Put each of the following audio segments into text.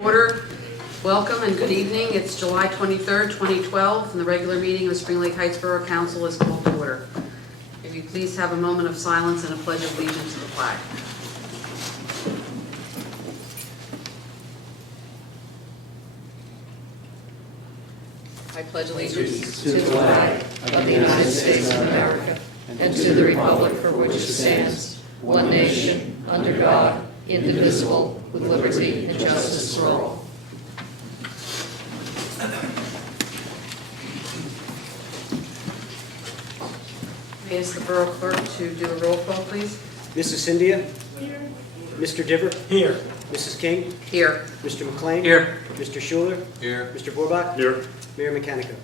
Order. Welcome and good evening. It's July 23rd, 2012, and the regular meeting of Spring Lake Heights Borough Council is called to order. If you please have a moment of silence and a pledge of allegiance to the flag. I pledge allegiance to the flag of the United States of America and to the republic for which it stands, one nation, under God, indivisible, with liberty and justice for all. May I ask the Borough Clerk to do a roll call, please? Mrs. Cynthia? Here. Mr. Diver? Here. Mrs. King? Here. Mr. McLean? Here. Mr. Schuler? Here. Mr. Borbach? Here. Mayor Mechanico?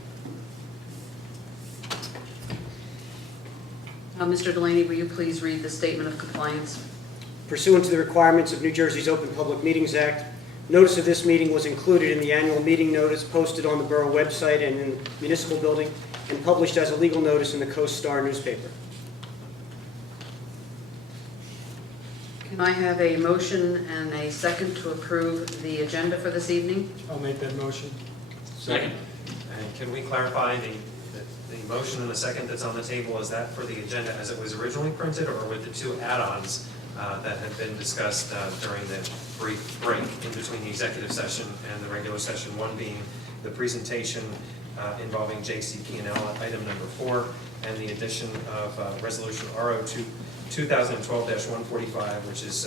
Mr. Delaney, will you please read the statement of compliance? Pursuant to the requirements of New Jersey's Open Public Meetings Act, notice of this meeting was included in the annual meeting notice posted on the Borough website and in the municipal building and published as a legal notice in the Coast Star newspaper. Can I have a motion and a second to approve the agenda for this evening? I'll make that motion. Second. And can we clarify the motion and the second that's on the table, is that for the agenda as it was originally printed, or with the two add-ons that had been discussed during the brief break in between the executive session and the regular session, one being the presentation involving JCP&L item number 4, and the addition of resolution RO 2012-145, which is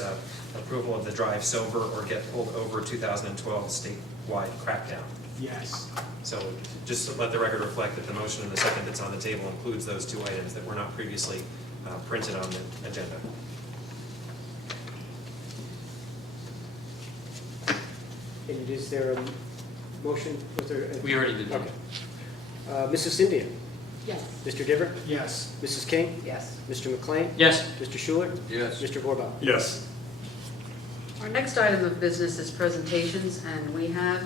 approval of the drive sober or get pulled over 2012 statewide crackdown. Yes. So just to let the record reflect that the motion and the second that's on the table includes those two items that were not previously printed on the agenda. And is there a motion? Was there a... We already did that. Okay. Mrs. Cynthia? Yes. Mr. Diver? Yes. Mrs. King? Yes. Mr. McLean? Yes. Mr. Schuler? Yes. Mr. Borbach? Yes. Our next item of business is presentations, and we have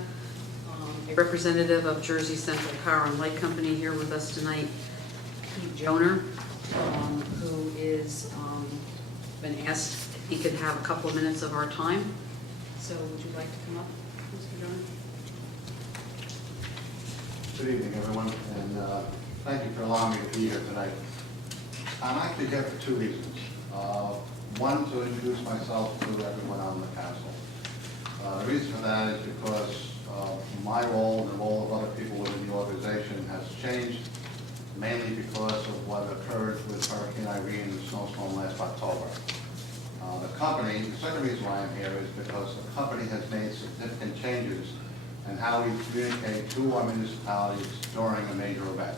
a representative of Jersey Central Power and Light Company here with us tonight, Pete Joner, who is been asked if he could have a couple of minutes of our time. So would you like to come up, Mr. Joner? Good evening, everyone, and thank you for allowing me to be here tonight. I'm actually here for two reasons. One, to introduce myself to everyone on the council. The reason for that is because my role and the role of other people within the organization has changed, mainly because of what occurred with Hurricane Irene and the snowstorm last October. The second reason why I'm here is because the company has made significant changes in how we communicate to our municipalities during a major event.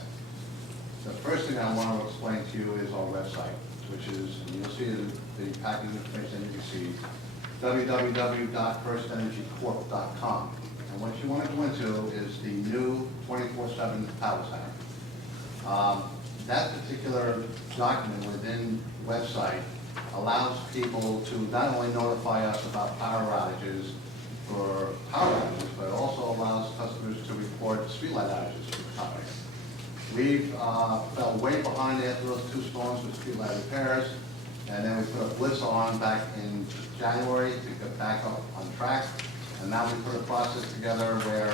The first thing I want to explain to you is our website, which is, and you'll see in the package information that you received, www.firstenergycorp.com. And what you want to go into is the new 24/7 Power Center. That particular document within the website allows people to not only notify us about power outages, but it also allows customers to report streetlight outages to the company. We fell way behind after those two storms with streetlight repairs, and then we put a blitz on back in January to get back up on track. And now we put a process together where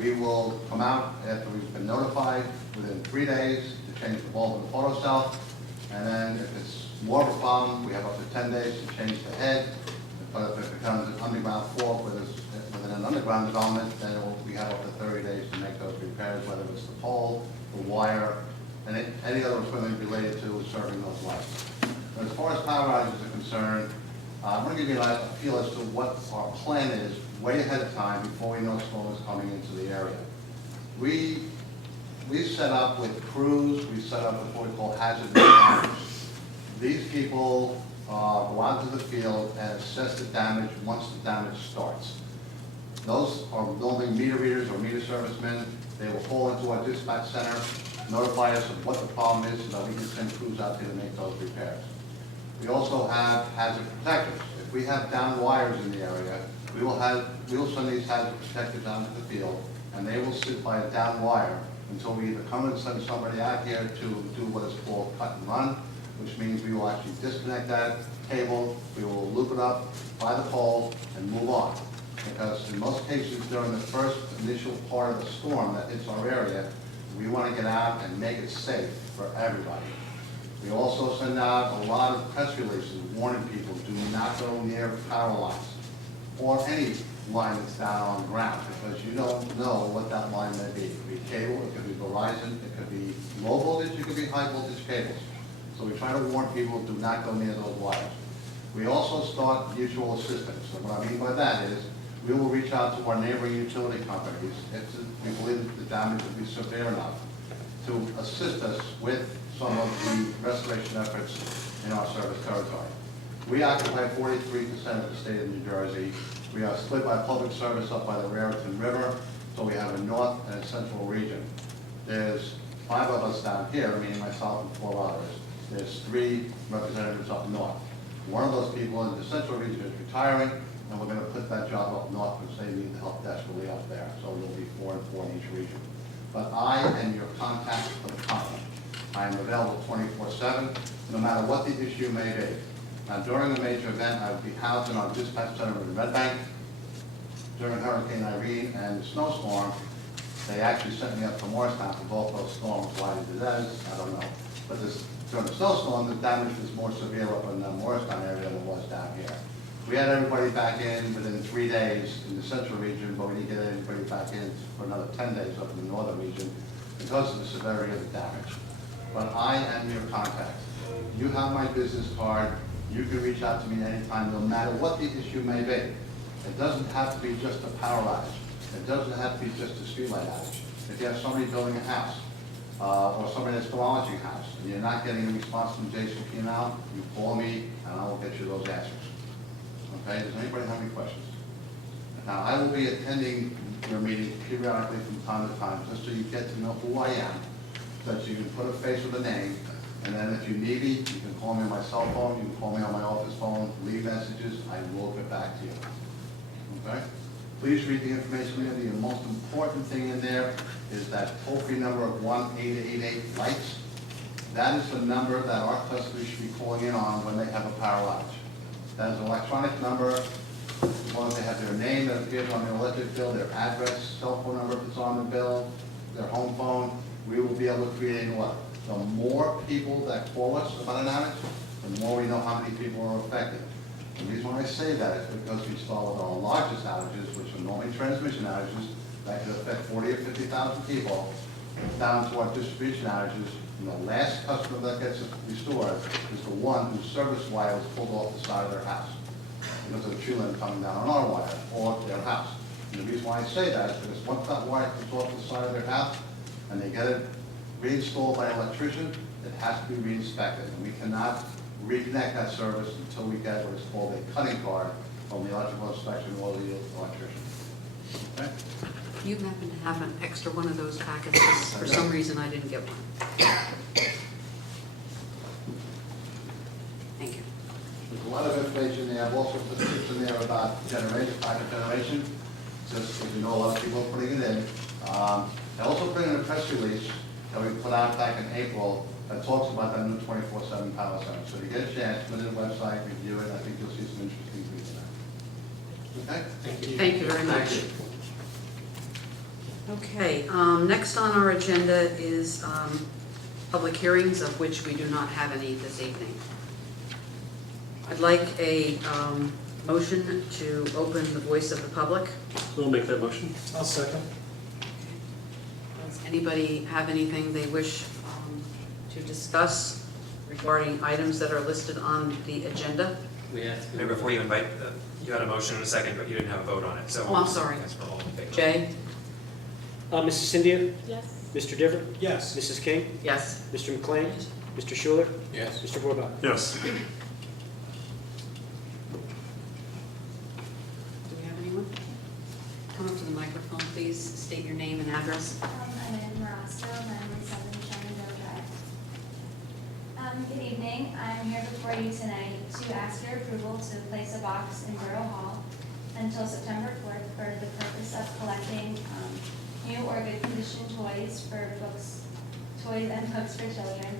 we will come out after we've been notified within 3 days to change the bulb in the photo cell. And then if it's more of a problem, we have up to 10 days to change the head. But if it becomes an underground fault within an underground development, then we have up to 30 days to make those repairs, whether it's the pole, the wire, and any other equipment related to serving those lights. As far as power outages are concerned, I'm going to give you a feel as to what our plan is way ahead of time before we know storm is coming into the area. We set up with crews, we set up with what we call hazard responders. These people go out to the field and assess the damage once the damage starts. Those are normally meter readers or meter servicemen. They will call into our dispatch center, notify us of what the problem is so that we can send crews out there to make those repairs. We also have hazard protectors. If we have down wires in the area, we will send these hazard protectors out to the field, and they will sit by a down wire until we either come and send somebody out here to do what is called cut and run, which means we will actually disconnect that cable, we will loop it up by the pole and move on. because in most cases during the first initial part of the storm that hits our area, we want to get out and make it safe for everybody. We also send out a lot of press releases warning people, do not go near power lines or any line that's down on the ground, because you don't know what that line may be. It could be cable, it could be Verizon, it could be low voltage, it could be high voltage cables. So we try to warn people, do not go near those wires. We also start mutual assistance. So what I mean by that is, we will reach out to our neighboring utility companies if we believe that the damage will be severe enough to assist us with some of the restoration efforts in our service territory. We occupy 43% of the state of New Jersey. We are split by public service up by the Raritan River, so we have a north and a central region. There's 5 of us down here, meaning myself and 4 others. There's 3 representatives up north. One of those people in the central region is retiring, and we're going to put that job up north because they need the help desperately up there. So there'll be 4 and 4 in each region. But I am your contact for the company. I am available 24/7, no matter what the issue may be. Now, during a major event, I would be housed in our dispatch center in Red Bank. During Hurricane Irene and the snowstorm, they actually sent me up to Morristown for both those storms. Why they did that is, I don't know. But during the snowstorm, the damage was more severe up in the Morristown area than it was down here. We had everybody back in within 3 days in the central region, but we didn't get everybody back in for another 10 days up in the northern region because of the severity of the damage. But I am your contact. You have my business card. You can reach out to me anytime, no matter what the issue may be. It doesn't have to be just a power outage. It doesn't have to be just a streetlight outage. If you have somebody building a house, or somebody that's demolishing a house, and you're not getting a response from Jason P&L, you call me, and I will get you those answers. Okay, does anybody have any questions? Now, I will be attending your meeting periodically from time to time, just so you get to know who I am, so that you can put a face with a name, and then if you need me, you can call me on my cell phone, you can call me on my office phone, leave messages, I will get back to you. Okay? Please read the information in there. The most important thing in there is that toll-free number of 1-888 lights. That is the number that our customers should be calling in on when they have a power outage. That is an electronic number, as long as they have their name that appears on their electric bill, their address, cell phone number if it's on the bill, their home phone, we will be able to create an alert. The more people that call us about an outage, the more we know how many people are affected. The reason why I say that is because we start with our largest outages, which are normally transmission outages, that could affect 40 or 50,000 people, down to our distribution outages. And the last customer that gets restored is the one whose service wire was pulled off the side of their house because of the tree limb coming down on our wire or their house. And the reason why I say that is because once that wire comes off the side of their house and they get it reinstalled by an electrician, it has to be re-inspected. And we cannot reconnect that service until we get what is called a cutting card from the electrical inspection or the electrician. Okay? You happen to have an extra one of those packets? For some reason, I didn't get one. Thank you. There's a lot of information there. I've also put tips in there about generation, private generation, just because you know a lot of people are putting it in. I also put in a press release that we put out back in April that talks about that new 24/7 power center. So if you get a chance, go to the website, review it. I think you'll see some interesting things in there. Okay? Thank you. Thank you very much. Okay, next on our agenda is public hearings, of which we do not have any this evening. I'd like a motion to open the voice of the public. We'll make that motion. I'll second. Does anybody have anything they wish to discuss regarding items that are listed on the agenda? We have to. Maybe before you invite, you had a motion in a second, but you didn't have a vote on it, so. Oh, I'm sorry. That's for all in favor. Jay? Mrs. Cynthia? Yes. Mr. Diver? Yes. Mrs. King? Yes. Mr. McLean? Mr. Schuler? Yes. Mr. Borba? Yes. Do we have anyone? Come up to the microphone, please. State your name and address. I'm in Marasco, 917 Shenandoah Drive. Good evening. I'm here before you tonight to ask your approval to place a box in Borough Hall until September 4th for the purpose of collecting new or good condition toys and books for children.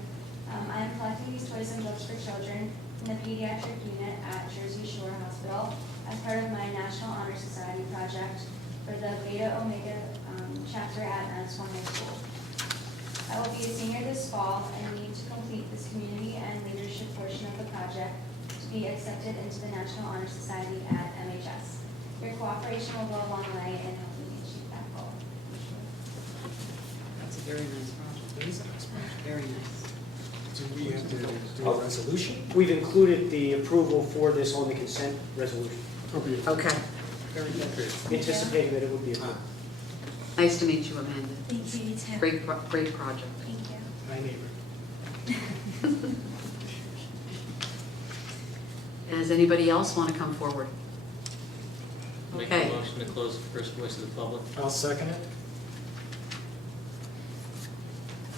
I am collecting these toys and books for children in the pediatric unit at Jersey Shore Hospital as part of my National Honor Society project for the Beta Omega chapter at Annisquam High School. I will be a senior this fall and need to complete this community and leadership portion of the project to be accepted into the National Honor Society at MHS. Your cooperation will go a long way in helping me achieve that goal. That's a very nice project. It is a nice project, very nice. Do we have to do a resolution? We've included the approval for this on the consent resolution, Okay, very good. anticipating that it would be approved. Nice to meet you, Amanda. Thank you, you too. Great project. Thank you. My neighbor. Does anybody else want to come forward? Make Okay. a motion to close the first voice of the public. I'll second it.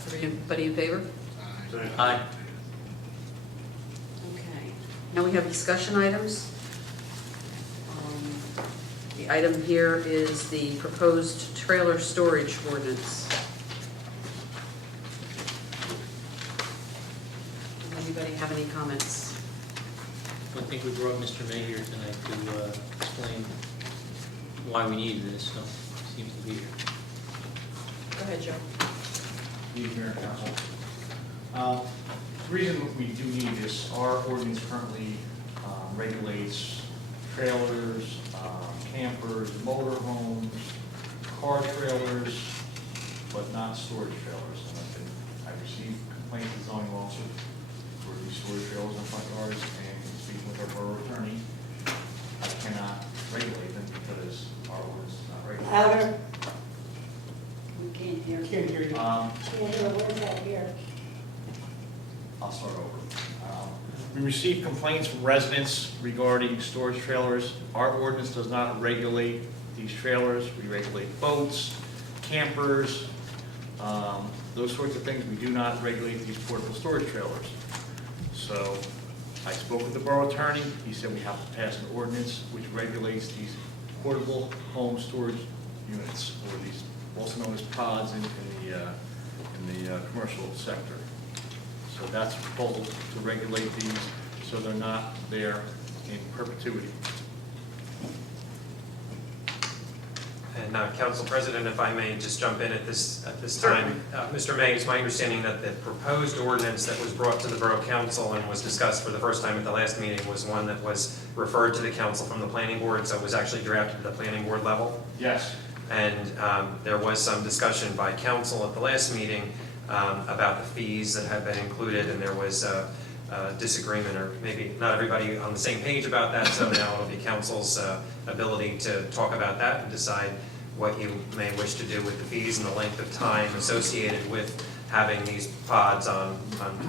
Everybody in favor? Aye. Okay. Now we have discussion items. The item here is the proposed trailer storage ordinance. Does anybody have any comments? I think we brought Mr. May here tonight to explain why we needed this, so he seems to be here. Go ahead, Joe. Good evening, Mayor and Council. The reason we do need this, our ordinance currently regulates trailers, campers, motorhomes, car trailers, but not storage trailers. And I received complaints from the zoning officer for these storage trailers in front yards, and speaking with our borough attorney, I cannot regulate them because our ordinance is not regulated. Louder. We can't hear. Can't hear you. Can't hear a word out here. I'll start over. We received complaints from residents regarding storage trailers. Our ordinance does not regulate these trailers. We regulate boats, campers, those sorts of things. We do not regulate these portable storage trailers. So I spoke with the borough attorney. He said we have to pass an ordinance which regulates these portable home storage units, or these also known as pods in the commercial sector. So that's a proposal to regulate these so they're not there in perpetuity. And Council President, if I may just jump in at this time. Mr. May, it's my understanding that the proposed ordinance that was brought to the Borough Council and was discussed for the first time at the last meeting was one that was referred to the council from the planning board, so it was actually drafted at the planning board level. Yes. And there was some discussion by council at the last meeting about the fees that had been included, and there was a disagreement, or maybe not everybody on the same page about that, so now it'll be council's ability to talk about that and decide what you may wish to do with the fees and the length of time associated with having these pods on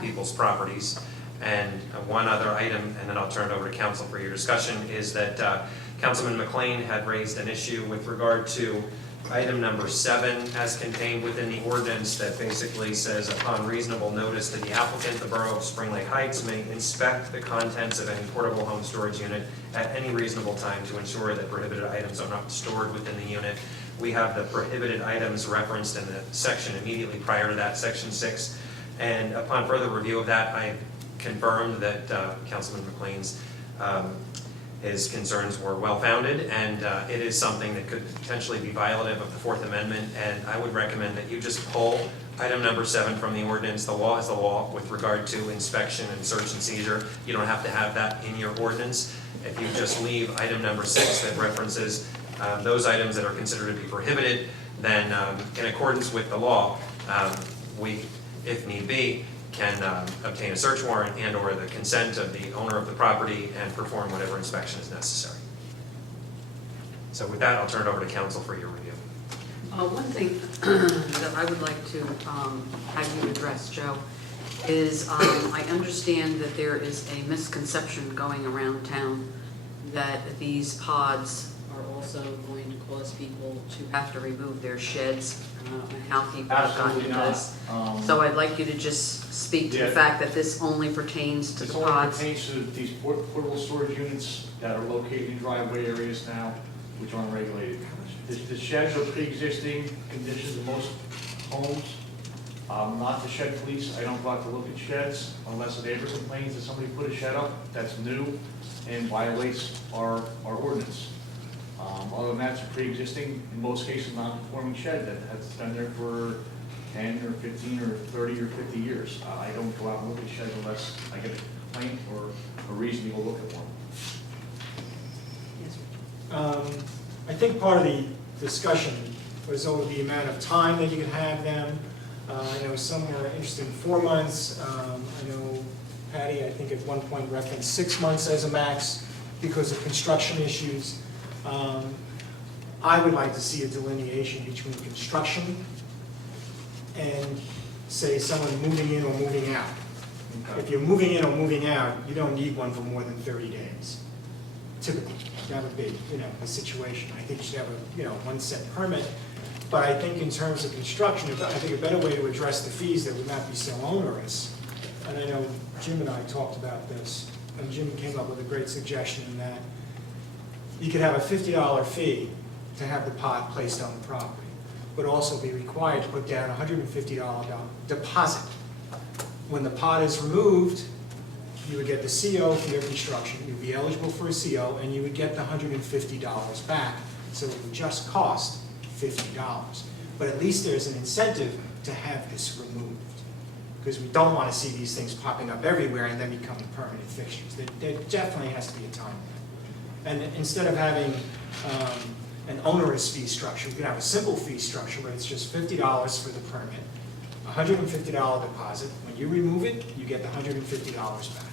people's properties. And one other item, and then I'll turn it over to council for your discussion, is that Councilman McLean had raised an issue with regard to item number 7 as contained within the ordinance that basically says, upon reasonable notice to the applicant, the Borough of Spring Lake Heights may inspect the contents of any portable home storage unit at any reasonable time to ensure that prohibited items are not stored within the unit. We have the prohibited items referenced in the section immediately prior to that, section 6. And upon further review of that, I confirmed that Councilman McLean's his concerns were well-founded, and it is something that could potentially be violative of the Fourth Amendment, and I would recommend that you just pull item number 7 from the ordinance. The law is the law with regard to inspection and search and seizure. You don't have to have that in your ordinance. If you just leave item number 6 that references those items that are considered to be prohibited, then in accordance with the law, we, if need be, can obtain a search warrant and or the consent of the owner of the property and perform whatever inspection is necessary. So with that, I'll turn it over to council for your review. One thing that I would like to have you address, Joe, is I understand that there is a misconception going around town that these pods are also going to cause people to have to remove their sheds. I don't know how people have gotten Absolutely into not. this. So I'd like you to just speak to the Yeah. fact that this only pertains to This the only pods. pertains to these portable storage units that are located in driveway areas now, which aren't regulated. The sheds are pre-existing conditions in most homes, Not the shed police, I don't go out to look at sheds unless a neighbor complains that somebody put a shed up that's new and violates our ordinance. Other than that, it's a pre-existing, in most cases, non-conforming shed that has been there for 10 or 15 or 30 or 50 years. I don't go out and look at sheds unless I get a complaint or a reason to go look at one. I think part of the discussion was over the amount of time that you could have them. I know some were interested in 4 months. I know Patty, I think at one point referenced 6 months as a max because of construction issues. I would like to see a delineation between construction and, say, someone moving in or moving out. Okay. If you're moving in or moving out, you don't need one for more than 30 days. Typically, that would be, the situation. I think you should have a, one set permit. But I think in terms of construction, I think a better way to address the fees that would not be so onerous, and I know Jim and I talked about this, and Jim came up with a great suggestion in that you could have a $50 fee to have the pod placed on the property, but also be required to put down a $150 deposit. When the pod is removed, you would get the CO for your construction, you'd be eligible for a CO, and you would get the $150 back, so it would just cost $50. But at least there's an incentive to have this removed, because we don't want to see these things popping up everywhere and then becoming permanent fixtures. There definitely has to be a time limit. And instead of having an onerous fee structure, we could have a simple fee structure where it's just $50 for the permit, $150 deposit. When you remove it, you get the $150 back.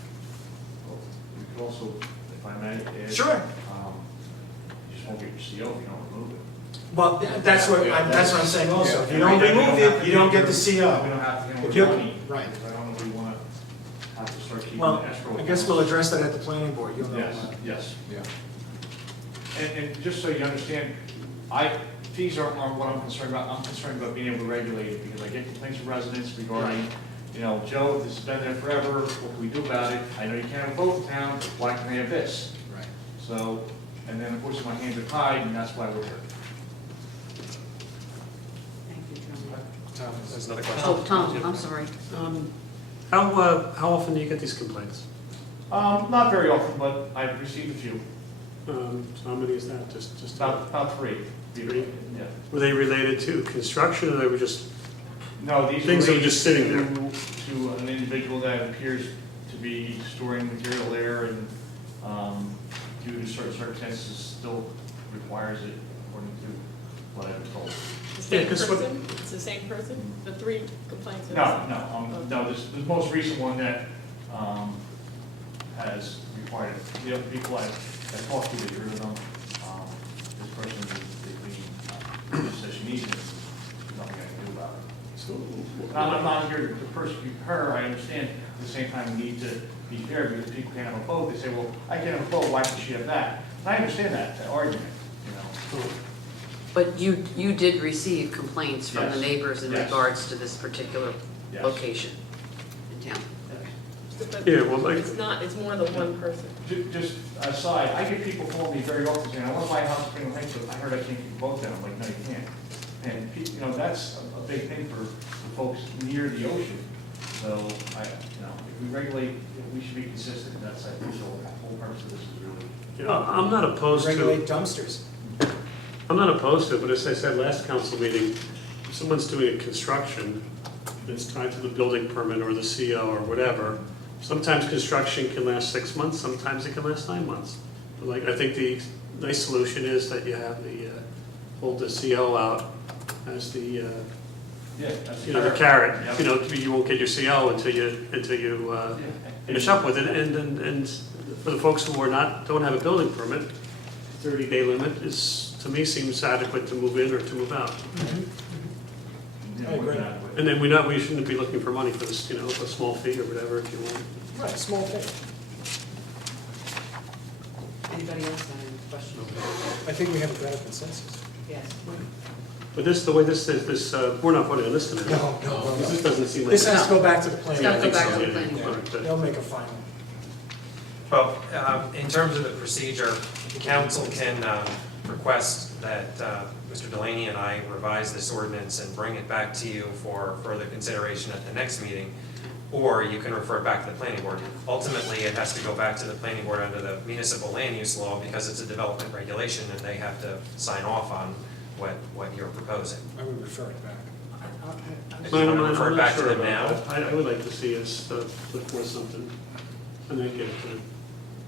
Well, we could also, if I may, add, Sure. you just won't get your CO if you don't remove it. Well, that's what I'm saying also. If you don't Yeah. remove it, you don't get the We CO. don't have to If get you're- more money. right. Because I don't know if we want to have to start keeping Well, escrow. I guess we'll address that at the planning board. You'll know Yes, about it. yes. Yeah. And just so you understand, fees aren't what I'm concerned about. I'm concerned about being able to regulate it because I get complaints from residents regarding, Joe, this has been there forever, what can we do about it? I know you can't have a boat in town, why can they have this? Right. So, and then unfortunately my hands are tied and that's why we're here. Thank you, John. There's another question. Oh, Tom, I'm sorry. How often do you get these complaints? Not very often, but I've received a few, So how many is that? Just about 3. Three? Yeah. Were they related to construction, or they were just, No, these Things that are relate just sitting there. to an individual that appears to be storing material there and due to certain circumstances still requires it according to what I've been told. The same Yeah, 'cause what- person? It's the same person? The 3 complaints? are the same? No, this, the most recent one that has required, the other people I've talked to, they've heard of them. This person, they says she needs it, there's nothing I can do about it. I'm not here to persecute her, I understand, at the same time, we need to be fair, because people can't have a boat, they say, well, I can't have a boat, why should she have that? And I understand that argument, But you did receive complaints from the Yes. neighbors in Yes. regards to this particular Yes. location in town? But Yeah, well, like- it's more than one person. Just aside, I get people call me very often saying, I want to buy a house in Spring Lake, but I heard I can't keep a boat there. I'm like, no, you can't. And, that's a big thing for folks near the ocean. So, if we regulate, we should be consistent. That's, I think, the whole purpose of this is really. I'm not opposed Regulate to, dumpsters. I'm not opposed to it, but as I said last council meeting, if someone's doing a construction that's tied to the building permit or the CO or whatever, sometimes construction can last 6 months, sometimes it can last 9 months. But like, I think the nice solution is that you have hold the CO out as the, Yeah. That's the carrot. Yep. You won't get your CO until you finish up with it. And for the folks who don't have a building permit, 30-day limit to me, seems adequate to move in or to move out. Yeah, I agree. And then we shouldn't be looking for money for this, a small fee or whatever if you want. Right, small thing. Anybody else have any questions? I think we have a better consensus. Yes. But the way this is, we're not voting on this tonight. No. This doesn't seem like. This has to go back to the It's planning. got to go back to the Yeah, planning all board. right, They'll make a final. Well, in terms of the procedure, the council can request that Mr. Delaney and I revise this ordinance and bring it back to you for further consideration at the next meeting, or you can refer it back to the planning board. Ultimately, it has to go back to the planning board under the municipal land use law because it's a development regulation and they have to sign off on what you're proposing. I would refer it back. If you want to refer it back to them now. I would like to see us look for something and then get it to.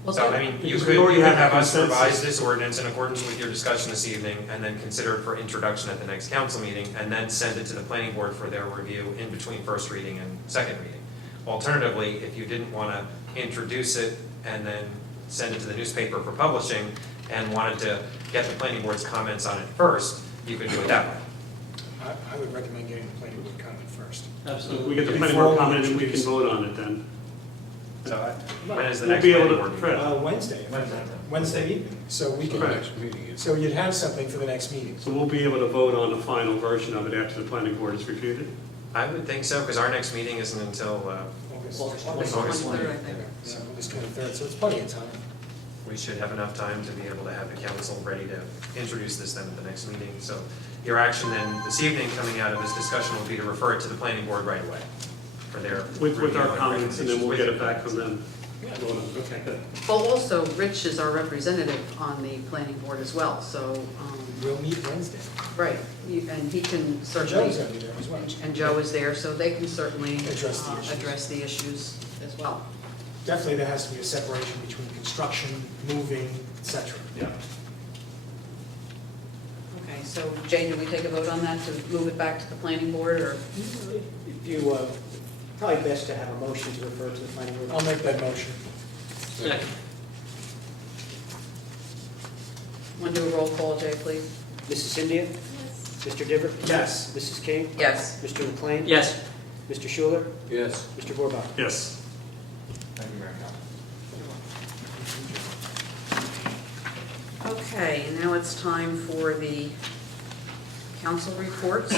Well, So, I mean, you Because could we already have have a us consensus. revise this ordinance in accordance with your discussion this evening, and then consider it for introduction at the next council meeting, and then send it to the planning board for their review in between first reading and second reading. Alternatively, if you didn't want to introduce it and then send it to the newspaper for publishing, and wanted to get the planning board's comments on it first, you could do it that way. I would recommend getting the planning board comment first. If we get the planning Before board we comment, and we can introduce- vote on it then. So, when is the We'll next be able planning to- board meeting? Fred. Wednesday. Wednesday evening, so we can, Right. so you'd have something for the next meeting. So we'll be able to vote on the final version of it after the planning board is reviewed it? I would think so, because our next meeting isn't until, August August 23rd, 23rd, I think. Yeah, August 23rd, so it's plenty of time. we should have enough time to be able to have the council ready to introduce this then at the next meeting. So your action then this evening coming out of this discussion will be to refer it to the planning board right away for their With review our and comments, and then we'll recommendations. get it back from them. Okay, good. Well, also, Rich is our representative on the planning board as well, so, We'll meet Wednesday. right, and he can Joe's certainly, gonna be there as well. and Joe is there, so they can certainly Address the issues. address the issues as well. Definitely there has to be a separation between construction, moving, et cetera. Yeah. Okay, so Jay, do we take a vote on that to move it back to the planning board, or? If you, probably best to have a motion to refer to the planning board. I'll make that motion. Want to do a roll call, Jay, please? Mrs. India? Mr. Diver? Yes. Mrs. King? Yes. Mr. McLean? Yes. Mr. Schuler? Yes. Mr. Borbach? Yes. Thank you, Mayor. Okay, now it's time for the council reports.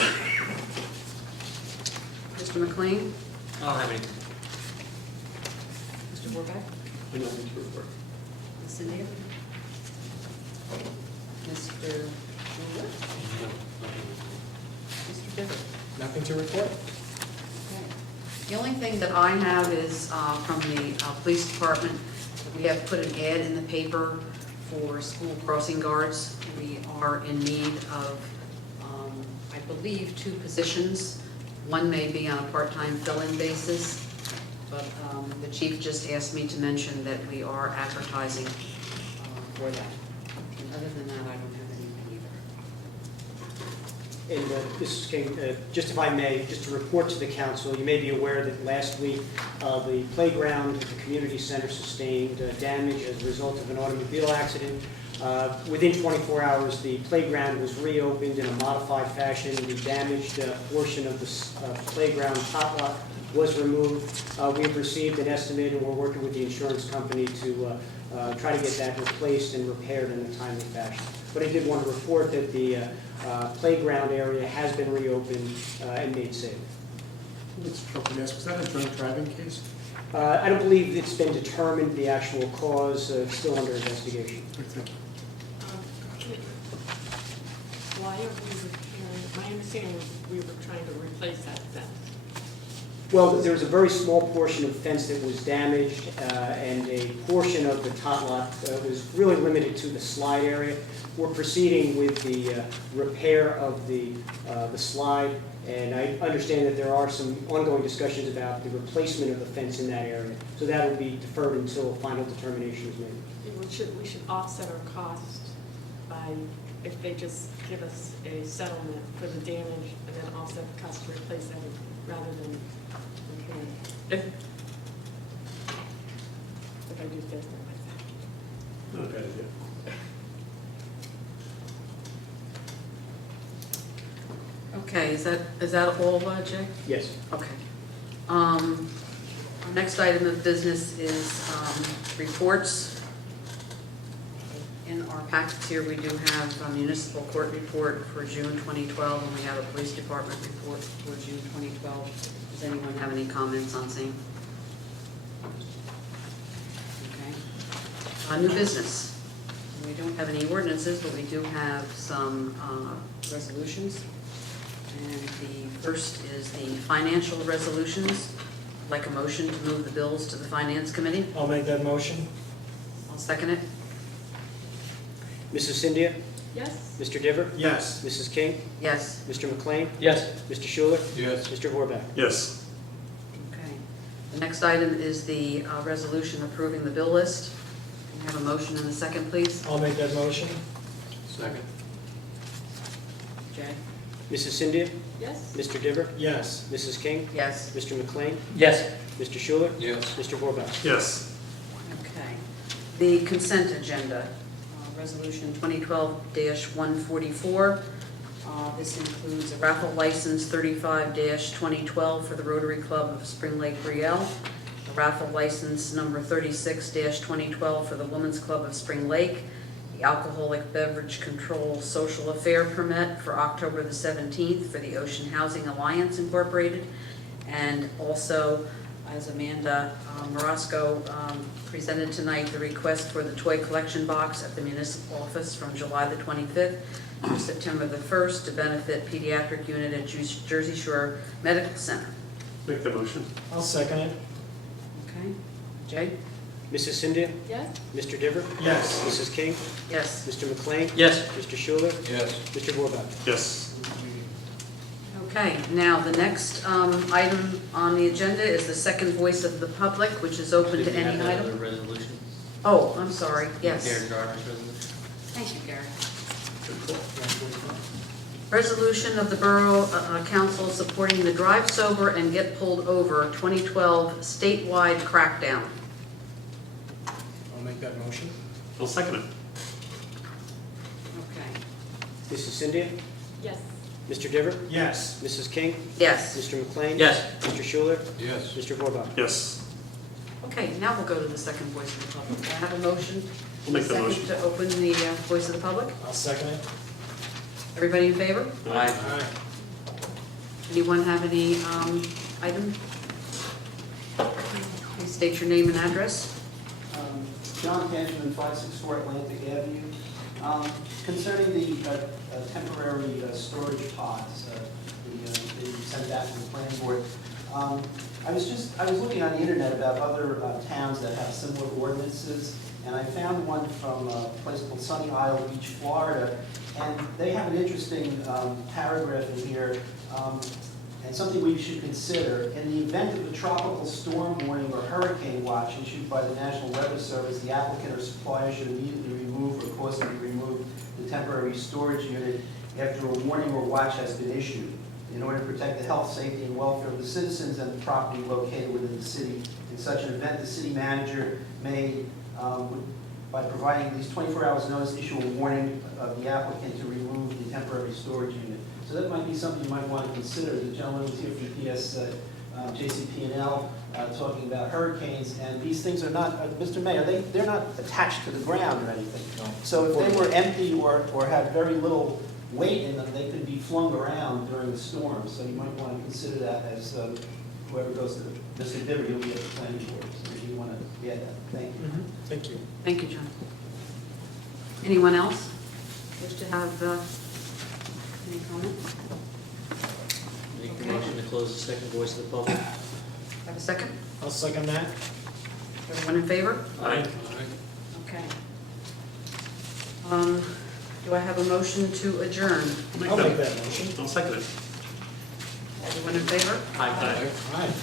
Mr. McLean? I don't have any. Mr. Borbeck? Nothing to report. Ms. India? Mr. Schuler? Mr. Diver? Nothing to report? The only thing that I have is from the police department. We have put an ad in the paper for school crossing guards. We are in need of, I believe, 2 positions. One may be on a part-time fill-in basis, but the chief just asked me to mention that we are advertising for that. And other than that, I don't have anything either. And Mrs. King, just if I may, just to report to the council, you may be aware that last week, the playground at the community center sustained damage as a result of an automobile accident. Within 24 hours, the playground was reopened in a modified fashion. The damaged portion of the playground top lot was removed. We have received an estimate, and we're working with the insurance company to try to get that replaced and repaired in a timely fashion. But I did want to report that the playground area has been reopened and made safe. Let's trouble this. Was that a drunk driving case? I don't believe it's been determined, the actual cause, still under investigation. Why are we repairing, my understanding was we were trying to replace that fence. Well, there was a very small portion of fence that was damaged, and a portion of the tot lot was really limited to the slide area. We're proceeding with the repair of the slide, and I understand that there are some ongoing discussions about the replacement of the fence in that area. So that will be deferred until final determination is made. We should offset our cost by, if they just give us a settlement for the damage and then offset the cost to replace it rather than repair it. If I do this myself. Not a bad idea. Okay, is that all, Jay? Yes. Okay. Our next item of business is reports. In our packets here, we do have a municipal court report for June 2012, and we have a police department report for June 2012. Does anyone have any comments on same? Okay. New business. We We don't have any ordinances, but we do have some resolutions. And the first is the financial resolutions. I'd like a motion to move the bills to the Finance Committee. I'll make that motion. I'll second it. Mrs. Cynthia? Yes? Mr. Diver? Yes. Mrs. King? Yes. Mr. McLean? Yes. Mr. Schuler? Yes. Mr. Horvath? Yes. Okay. The next item is the resolution approving the bill list. Can I have a motion and a second, please? I'll make that motion. Second. Jay? Mrs. Cynthia? Yes? Mr. Diver? Yes. Mrs. King? Yes. Mr. McLean? Yes. Mr. Schuler? Yes. Mr. Horvath? Yes. Okay. The consent agenda, Resolution 2012-144. This includes a raffle license 35-2012 for the Rotary Club of Spring Lake Brielle, a raffle license number 36-2012 for the Women's Club of Spring Lake, the alcoholic beverage control social affair permit for October the 17th for the Ocean Housing Alliance Incorporated, and also, as Amanda Marasco presented tonight, the request for the toy collection box at the municipal office from July the 25th through September the 1st to benefit pediatric unit at Jersey Shore Medical Center. Make the motion. I'll second it. Okay. Jay? Mrs. Cynthia? Yes? Mr. Diver? Yes. Mrs. King? Yes. Mr. McLean? Yes. Mr. Schuler? Yes. Mr. Horvath? Yes. Okay, now the next item on the agenda is the second voice of the public, which is open to any item. Resolution? Oh, I'm sorry, yes. Jarvis resolution? Thank you, Gary. Resolution of the Borough Council supporting the Drive Sober and Get Pulled Over 2012 statewide crackdown. I'll make that motion. I'll second it. Okay. Mrs. Cynthia? Yes. Mr. Diver? Yes. Mrs. King? Yes. Mr. McLean? Yes. Mr. Schuler? Yes. Mr. Horvath? Yes. Okay, now we'll go to the second voice of the public. I have a motion. I'll make the Second motion. to open the voice of the public. I'll second it. Everybody in favor? Aye. Aye. Anyone have any item? Please state your name and address. John Benjamin, 564 Atlantic Avenue. Concerning the temporary storage pods, they sent that to the planning board. I was looking on the internet about other towns that have similar ordinances, and I found one from a place called Sunny Isle Beach, Florida, and they have an interesting paragraph in here, and something we should consider. In the event of a tropical storm warning or hurricane watch issued by the National Weather Service, the applicant or supplier should immediately remove or cause them to remove the temporary storage unit after a warning or watch has been issued, in order to protect the health, safety, and welfare of the citizens and the property located within the city. In such an event, the city manager may, by providing at least 24 hours notice, issue a warning of the applicant to remove the temporary storage unit. So that might be something you might want to consider. The gentleman was here from PS, JCP&L, talking about hurricanes, and these things are not, Mr. Mayor, they're not attached to the ground or anything. So if they were empty or had very little weight in them, they could be flung around during the storm. So you might want to consider that as whoever goes to Mr. Diver, you'll be at the planning board. So if you want to get that, thank you. Thank you. Thank you, John. Anyone else wish to have any comment? Make the Okay. motion to close the second voice of the public. Have a second? I'll second that. Everyone in favor? Aye. Okay. Do I have a motion to adjourn? I'll make that motion. I'll second it. Everyone in favor? Aye. Aye.